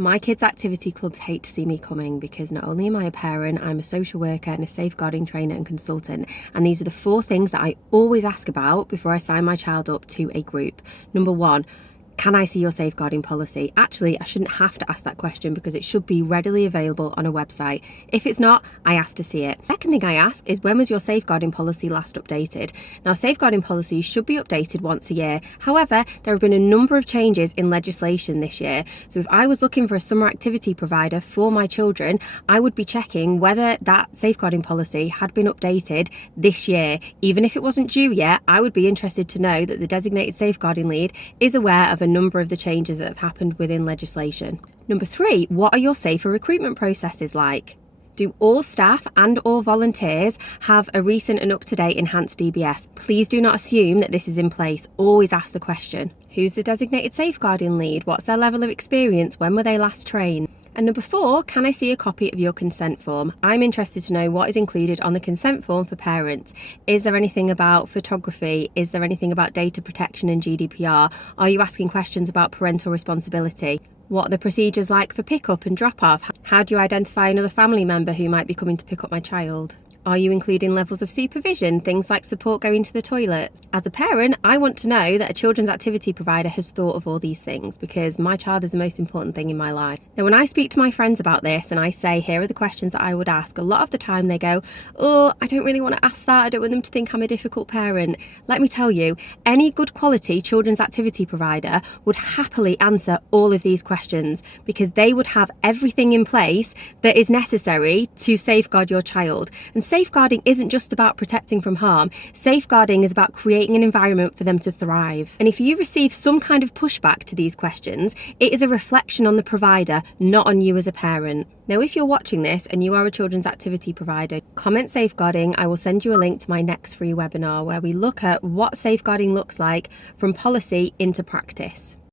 My kids' activity clubs hate to see me coming because not only am I a parent, I'm a social worker and a safeguarding trainer and consultant. And these are the 4 things that I always ask about before I sign my child up to a group. Number 1, can I see your safeguarding policy? Actually, I shouldn't have to ask that question because it should be readily available on a website. If it's not, I ask to see it. Second thing I ask is, when was your safeguarding policy last updated? Now, safeguarding policies should be updated once a year. However, there have been a number of changes in legislation this year. So if I was looking for a summer activity provider for my children, I would be checking whether that safeguarding policy had been updated this year. Even if it wasn't due yet, I would be interested to know that the designated safeguarding lead is aware of a number of the changes that have happened within legislation. Number 3, what are your safer recruitment processes like? Do all staff and or volunteers have a recent and up-to-date enhanced DBS? Please do not assume that this is in place. Always ask the question. Who's the designated safeguarding lead? What's their level of experience? When were they last trained? And number 4, can I see a copy of your consent form? I'm interested to know what is included on the consent form for parents. Is there anything about photography? Is there anything about data protection and GDPR? Are you asking questions about parental responsibility? What are the procedures like for pick-up and drop-off? How do you identify another family member who might be coming to pick up my child? Are you including levels of supervision, things like support going to the toilet? As a parent, I want to know that a children's activity provider has thought of all these things because my child is the most important thing in my life. Now, when I speak to my friends about this and I say, here are the questions that I would ask, a lot of the time they go, oh, I don't really want to ask that. I don't want them to think I'm a difficult parent. Let me tell you, any good quality children's activity provider would happily answer all of these questions because they would have everything in place that is necessary to safeguard your child. And safeguarding isn't just about protecting from harm. Safeguarding is about creating an environment for them to thrive. And if you receive some kind of pushback to these questions, it is a reflection on the provider, not on you as a parent. Now, if you're watching this and you are a children's activity provider, comment safeguarding. I will send you a link to my next free webinar where we look at what safeguarding looks like from policy into practice.